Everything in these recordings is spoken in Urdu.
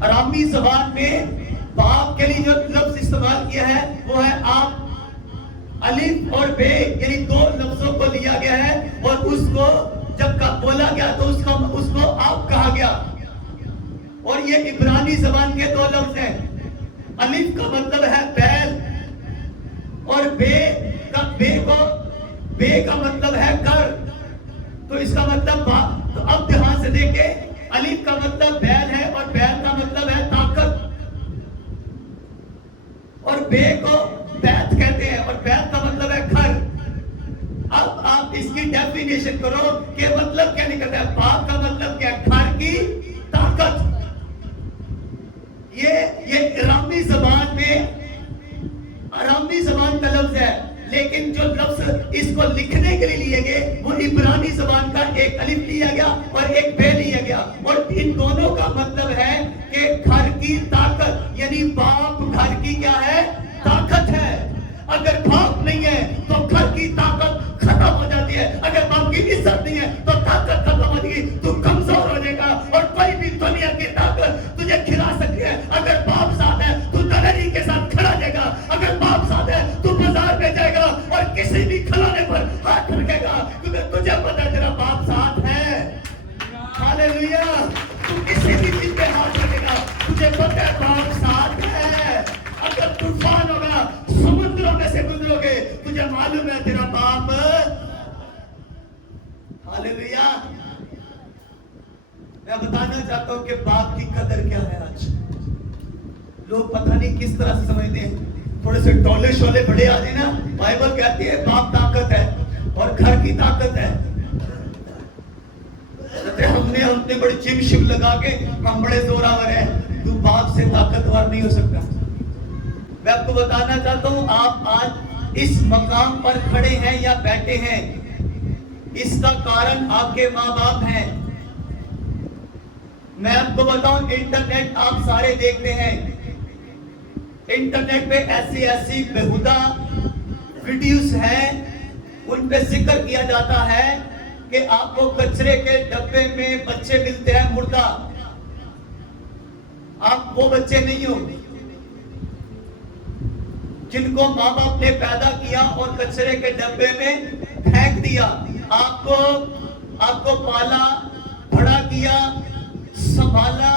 عرامی زبان میں باپ کے لیے جو لفظ استعمال کیا ہے وہ ہے آپ. الف اور بے یعنی دو لفظوں کو لیا گیا ہے اور اس کو جب بولا گیا تو اس کو آپ کہا گیا. اور یہ عبرانی زبان کے دو لفظ ہیں. الف کا مطلب ہے بیل اور بے کا مطلب ہے کر. تو اس کا مطلب تو اب دھیان سے دیکھیں, الف کا مطلب بیل ہے اور بیل کا مطلب ہے طاقت, اور بے کو بیت کہتے ہیں اور بیت کا مطلب ہے گھر. اب آپ اس کی ڈیفینیشن کرو کہ مطلب کیا نکلتا ہے. باپ کا مطلب کیا ہے؟ گھر کی طاقت. یہ عرامی زبان میں عرامی زبان کا لفظ ہے, لیکن جو لفظ اس کو لکھنے کے لیے لیے گئے وہ عبرانی زبان کا ایک الف لیا گیا اور ایک بے لیا گیا, اور ان دونوں کا مطلب ہے کہ گھر کی طاقت, یعنی باپ گھر کی کیا ہے؟ طاقت ہے. اگر باپ نہیں ہے تو گھر کی طاقت ختم ہو جاتی ہے. اگر باپ کی عزت نہیں ہے تو طاقت ختم ہو جائے گی, تو کمزور ہو جائے گا اور کوئی بھی دنیا کی طاقت تجھے کھلا سکتی ہے. اگر باپ ساتھ ہے تو دلری کے ساتھ کھڑا جائے گا. اگر باپ ساتھ ہے تو بازار میں جائے گا اور کسی بھی کھلانے پر ہاتھ رکھے گا, کیونکہ تجھے پتا ہے تیرا باپ ساتھ ہے. ہاللیلویا. تو کسی بھی چیز پہ ہاتھ رکھے گا, تجھے پتا ہے باپ ساتھ ہے. اگر طوفان ہوگا, سمندروں میں سے گزرو گے, تجھے معلوم ہے تیرا باپ. ہاللیلویا. میں بتانا چاہتا ہوں کہ باپ کی قدر کیا ہے. آج لوگ پتہ نہیں کس طرح سے سمجھتے ہیں, تھوڑے سے ٹولے شولے بڑے آ جائیں نا, بائبل کہتی ہے باپ طاقت ہے اور گھر کی طاقت ہے. ہم نے بڑی چم شم لگا کے ہم بڑے زوراور ہیں, تو باپ سے طاقتور نہیں ہو سکتا. میں آپ کو بتانا چاہتا ہوں, آپ آج اس مقام پر کھڑے ہیں یا بیٹھے ہیں, اس کا کارن آپ کے ماں باپ ہیں. میں آپ کو بتاؤں, انٹرنیٹ آپ سارے دیکھتے ہیں. انٹرنیٹ پہ ایسی بےہودہ ویڈیوز ہیں, ان پہ ذکر کیا جاتا ہے کہ آپ کو کچرے کے ڈبے میں بچے ملتے ہیں مردہ. آپ وہ بچے نہیں ہو جن کو ماں باپ نے پیدا کیا اور کچرے کے ڈبے میں پھینک دیا. آپ کو پالا بڑا کیا, سنبھالا,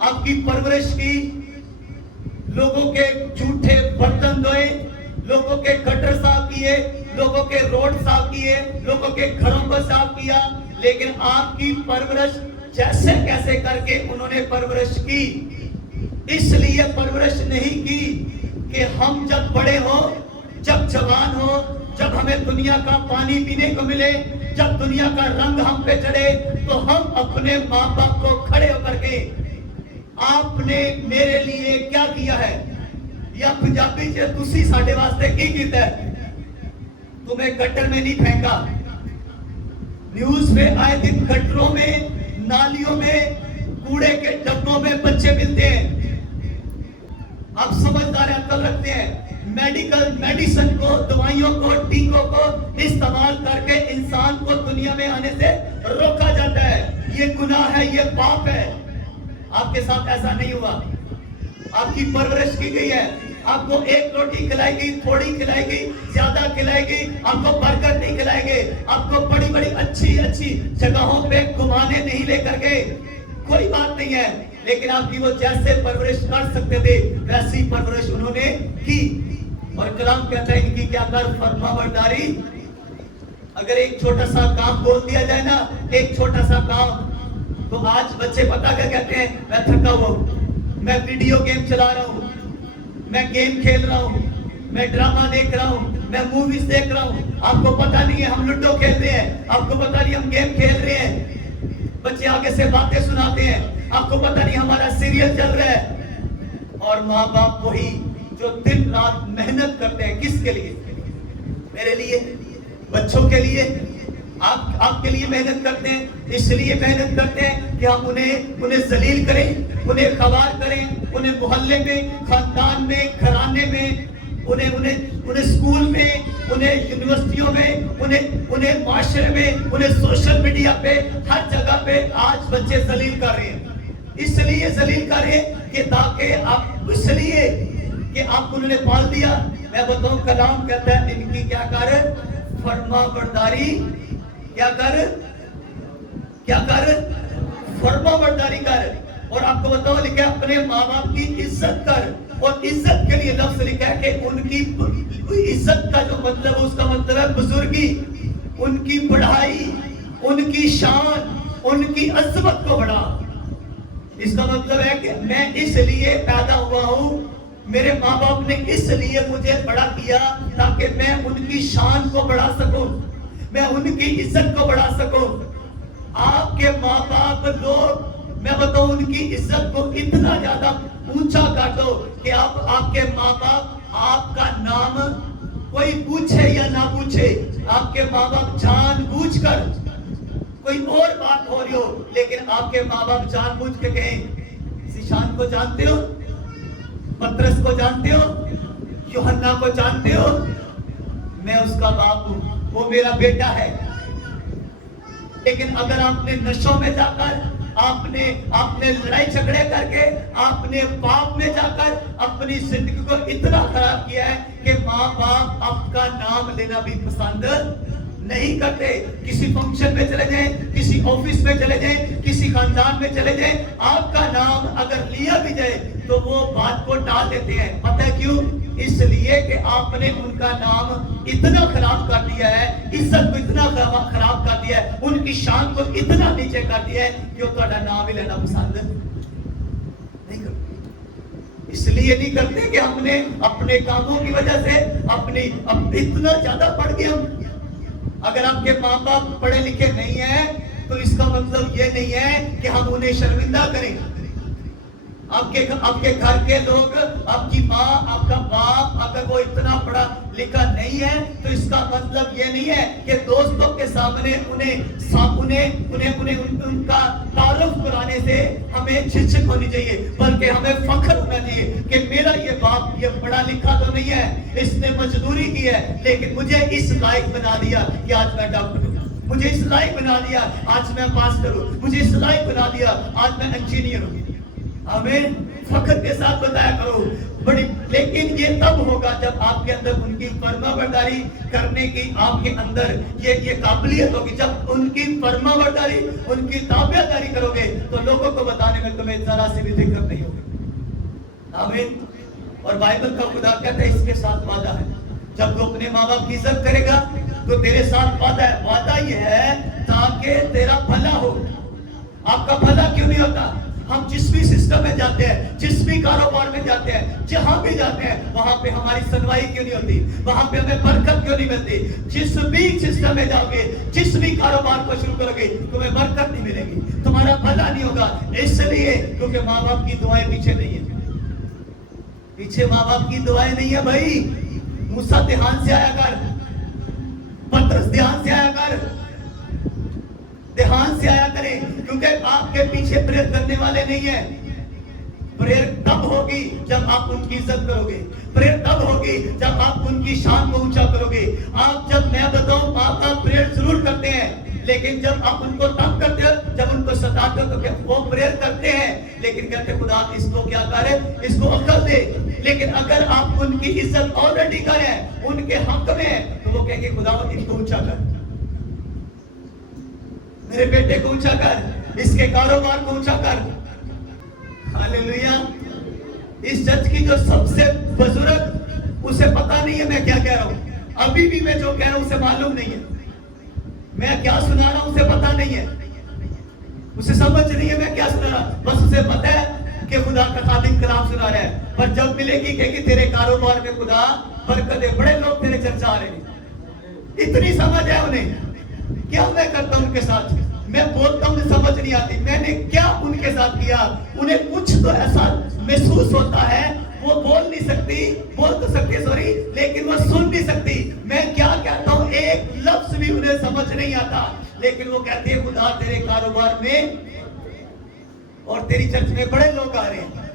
آپ کی پرورش کی, لوگوں کے جھوٹے برتن دھوئے, لوگوں کے گٹر صاف کیے, لوگوں کے روڈ صاف کیے, لوگوں کے گھروں کو صاف کیا. لیکن آپ کی پرورش جیسے کیسے کر کے انہوں نے پرورش کی. اس لیے پرورش نہیں کی کہ ہم جب بڑے ہو, جب جوان ہو, جب ہمیں دنیا کا پانی پینے کو ملے, جب دنیا کا رنگ ہم پہ چڑھے, تو ہم اپنے ماں باپ کو کھڑے ہو کر کے آپ نے میرے لیے کیا کیا ہے, یا پنجابی سے تسی ساڈے واسطے کی کیتا ہے. تمہیں گٹر میں نہیں پھینکا. نیوز میں آئے دن گٹروں میں, نالیوں میں, کوڑے کے ڈبوں میں بچے ملتے ہیں. آپ سمجھدار عقل رکھتے ہیں. میڈیسن کو, دوائیوں کو, ٹیکوں کو استعمال کر کے انسان کو دنیا میں آنے سے روکا جاتا ہے. یہ گناہ ہے, یہ پاپ ہے. آپ کے ساتھ ایسا نہیں ہوا. آپ کی پرورش کی گئی ہے. آپ کو ایک روٹی کھلائی گئی, تھوڑی کھلائی گئی, زیادہ کھلائی گئی. آپ کو برگر نہیں کھلائے گئے, آپ کو بڑی بڑی اچھی جگہوں پہ گھمانے نہیں لے کر گئے. کوئی بات نہیں ہے, لیکن آپ کی وہ جیسے پرورش کر سکتے تھے ویسی پرورش انہوں نے کی. اور کلام کہتا ہے ان کی کیا کر فرما برداری. اگر ایک چھوٹا سا کام بول دیا جائے نا, ایک چھوٹا سا کام, تو آج بچے پتا کیا کہتے ہیں, میں تھکا ہوا ہوں, میں ویڈیو گیم چلا رہا ہوں, میں گیم کھیل رہا ہوں, میں ڈرامہ دیکھ رہا ہوں, میں موویز دیکھ رہا ہوں. آپ کو پتا نہیں ہے ہم لوڈو کھیل رہے ہیں, آپ کو پتا نہیں ہم گیم کھیل رہے ہیں. بچے آگے سے باتیں سناتے ہیں, آپ کو پتا نہیں ہمارا سیریل چل رہا ہے. اور ماں باپ وہی جو دن رات محنت کرتے ہیں, کس کے لیے؟ میرے لیے, بچوں کے لیے. آپ کے لیے محنت کرتے ہیں, اس لیے محنت کرتے ہیں کہ ہم انہیں ذلیل کریں, انہیں خوار کریں, انہیں محلے میں, خاندان میں, گھرانے میں, انہیں اسکول میں, انہیں یونیورسٹیوں میں, انہیں معاشرے میں, انہیں سوشل میڈیا پہ, ہر جگہ پہ آج بچے ذلیل کر رہے ہیں. اس لیے ذلیل کرے کہ تاکہ آپ اس لیے کہ آپ کو انہوں نے پال دیا. میں بتاؤں کلام کہتا ہے ان کی کیا کر فرما برداری کیا کر فرما برداری کر. اور آپ کو بتاؤ لکھا ہے اپنے ماں باپ کی عزت کر. اور عزت کے لیے لفظ لکھا ہے کہ ان کی عزت کا جو مطلب اس کا مطلب ہے بزرگی, ان کی بڑھائی, ان کی شان, ان کی عظمت کو بڑھا. اس کا مطلب ہے کہ میں اس لیے پیدا ہوا ہوں, میرے ماں باپ نے اس لیے مجھے بڑا کیا تاکہ میں ان کی شان کو بڑھا سکوں, میں ان کی عزت کو بڑھا سکوں. آپ کے ماں باپ لوگ میں بتاؤں ان کی عزت کو اتنا زیادہ اونچا کر دو کہ آپ کے ماں باپ آپ کا نام کوئی پوچھے یا نہ پوچھے, آپ کے ماں باپ جان بوجھ کر کوئی اور بات ہو رہی ہو لیکن آپ کے ماں باپ جان بوجھ کے کہیں اسی شان کو جانتے ہو, پترس کو جانتے ہو, یوحنا کو جانتے ہو, میں اس کا باپ ہوں, وہ میرا بیٹا ہے. لیکن اگر آپ نے نشوں میں جا کر آپ نے لڑائی جھگڑے کر کے آپ نے پاپ میں جا کر اپنی زندگی کو اتنا خراب کیا ہے کہ ماں باپ آپ کا نام لینا بھی پسند نہیں کرتے. کسی فنکشن میں چلے جائیں, کسی آفس میں چلے جائیں, کسی خاندان میں چلے جائیں, آپ کا نام اگر لیا بھی جائے تو وہ بات کو ٹال دیتے ہیں. پتہ ہے کیوں؟ اس لیے کہ آپ نے ان کا نام اتنا خراب کر دیا ہے, عزت کو اتنا خراب کر دیا ہے, ان کی شان کو اتنا نیچے کر دیا ہے کہ وہ تہاڈا نام ہی لینا پسند نہیں کرتے. اس لیے نہیں کرتے کہ ہم نے اپنے کاموں کی وجہ سے اتنا زیادہ پڑھ گئے. اگر آپ کے ماں باپ پڑھے لکھے نہیں ہیں تو اس کا مطلب یہ نہیں ہے کہ ہم انہیں شرمندہ کریں. آپ کے گھر کے لوگ, آپ کی ماں, آپ کا باپ اگر وہ اتنا پڑھا لکھا نہیں ہے تو اس کا مطلب یہ نہیں ہے کہ دوستوں کے سامنے ان کا تعارف کرانے سے ہمیں جھجک ہونی چاہیے, بلکہ ہمیں فخر ہونا چاہیے کہ میرا یہ باپ یہ پڑھا لکھا تو نہیں ہے, اس نے مزدوری کی ہے لیکن مجھے اس لائق بنا دیا کہ آج میں ڈاکٹر ہوں, مجھے اس لائق بنا دیا آج میں ماسٹر ہوں, مجھے اس لائق بنا دیا آج میں انجینئر ہوں. ہمیں فخر کے ساتھ بتایا کرو بڑی. لیکن یہ تب ہوگا جب آپ کے اندر ان کی فرما برداری کرنے کی آپ کے اندر یہ قابلیت ہوگی. جب ان کی فرما برداری, ان کی تابعداری کرو گے تو لوگوں کو بتانے میں تمہیں ذرا سی بھی دقت نہیں ہوگی. آمین. اور بائبل کا خدا کہتا ہے اس کے ساتھ وعدہ ہے, جب تو اپنے ماں باپ کی عزت کرے گا تو تیرے ساتھ وعدہ ہے. وعدہ یہ ہے تاکہ تیرا بھلا ہو. آپ کا بھلا کیوں نہیں ہوتا؟ ہم جس بھی سسٹم میں جاتے ہیں, جس بھی کاروبار میں جاتے ہیں, جہاں بھی جاتے ہیں وہاں پہ ہماری سنوائی کیوں نہیں ہوتی, وہاں پہ ہمیں برکت کیوں نہیں ملتی؟ جس بھی سسٹم میں جاؤ گے, جس بھی کاروبار کو شروع کرو گے تمہیں برکت نہیں ملے گی, تمہارا بھلا نہیں ہوگا. اس لیے کیونکہ ماں باپ کی دعائیں پیچھے نہیں ہیں, پیچھے ماں باپ کی دعائیں نہیں ہے بھائی. موسیٰ دھیان سے آیا کر, پترس دھیان سے آیا کر, دھیان سے آیا کریں, کیونکہ آپ کے پیچھے پریئر کرنے والے نہیں ہیں. پریئر تب ہوگی جب آپ ان کی عزت کرو گے, پریئر تب ہوگی جب آپ ان کی شان کو اونچا کرو گے. آپ جب میں بتاؤں آپ پریئر ضرور کرتے ہیں لیکن جب آپ ان کو تنگ کرتے ہو, جب ان کو ستاتے ہو تو وہ پریئر کرتے ہیں لیکن کہتے خدا اس کو کیا کرے, اس کو عقل دے. لیکن اگر آپ ان کی عزت آلریڈی کریں, ان کے حق میں, تو وہ کہیں گے خدا ان کو اونچا کر, میرے بیٹے کو اونچا کر, اس کے کاروبار کو اونچا کر. ہاللیلویا. اس چرچ کی جو سب سے بزرگ, اسے پتا نہیں ہے میں کیا کہہ رہا ہوں, ابھی بھی میں جو کہہ رہا ہوں اسے معلوم نہیں ہے, میں کیا سنا رہا ہوں اسے پتا نہیں ہے, اسے سمجھ نہیں ہے میں کیا سنا رہا ہوں. بس اسے پتا ہے کہ خدا کا خادم کلام سنا رہا ہے, پر جب ملے گی کہ تیرے کاروبار میں خدا برکت دے, بڑے لوگ تیرے چرچ آ رہے ہیں, اتنی سمجھ ہے انہیں. کیا میں کرتا ہوں ان کے ساتھ, میں بولتا ہوں سمجھ نہیں آتی, میں نے کیا ان کے ساتھ کیا. انہیں کچھ تو ایسا محسوس ہوتا ہے, وہ بول نہیں سکتی, بول تو سکتی سوری, لیکن وہ سن نہیں سکتی. میں کیا کہتا ہوں ایک لفظ بھی انہیں سمجھ نہیں آتا, لیکن وہ کہتے ہیں خدا تیرے کاروبار میں اور تیری چرچ میں بڑے لوگ آ رہے ہیں.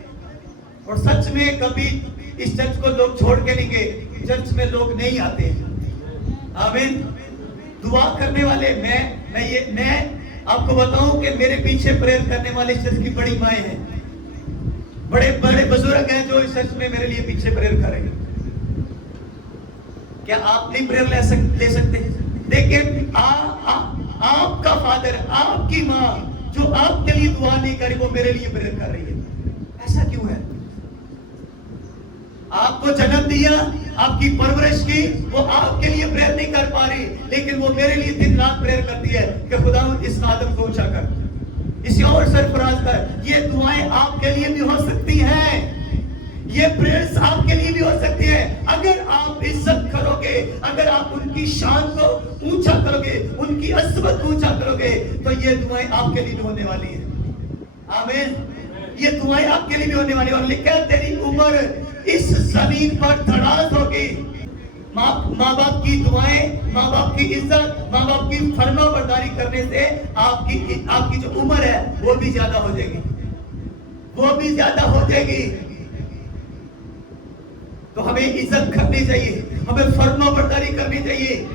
اور سچ میں کبھی اس چرچ کو لوگ چھوڑ کے نہیں گئے, چرچ میں لوگ نہیں آتے ہیں. آمین. دعا کرنے والے میں آپ کو بتاؤں کہ میرے پیچھے پریئر کرنے والے چرچ کی بڑی مائیں ہیں, بڑے بڑے بزرگ ہیں جو اس چرچ میں میرے لیے پیچھے پریئر کریں گے. کیا آپ نہیں پریئر لے سکتے؟ دیکھیں آپ کا فادر, آپ کی ماں جو آپ کے لیے دعا نہیں کری, وہ میرے لیے پریئر کر رہی ہے. ایسا کیوں ہے؟ آپ کو جنم دیا, آپ کی پرورش کی, وہ آپ کے لیے پریئر نہیں کر پا رہی, لیکن وہ میرے لیے دن رات پریئر کرتی ہے کہ خدا اس آدم کو اونچا کر, اسے اور سرفراز کر. یہ دعائیں آپ کے لیے بھی ہو سکتی ہیں, یہ پریئرز آپ کے لیے بھی ہو سکتی ہیں. اگر آپ عزت کرو گے, اگر آپ ان کی شان کو اونچا کرو گے, ان کی عظمت کو اونچا کرو گے, تو یہ دعائیں آپ کے لیے بھی ہونے والی ہیں. آمین. یہ دعائیں آپ کے لیے بھی ہونے والی ہیں. اور لکھا ہے تیری عمر اس زمین پر دراز ہوگی. ماں باپ کی دعائیں, ماں باپ کی عزت, ماں باپ کی فرما برداری کرنے سے آپ کی جو عمر ہے وہ بھی زیادہ ہو جائے گی, وہ بھی زیادہ ہو جائے گی. تو ہمیں عزت کرنی چاہیے, ہمیں فرما برداری کرنی چاہیے.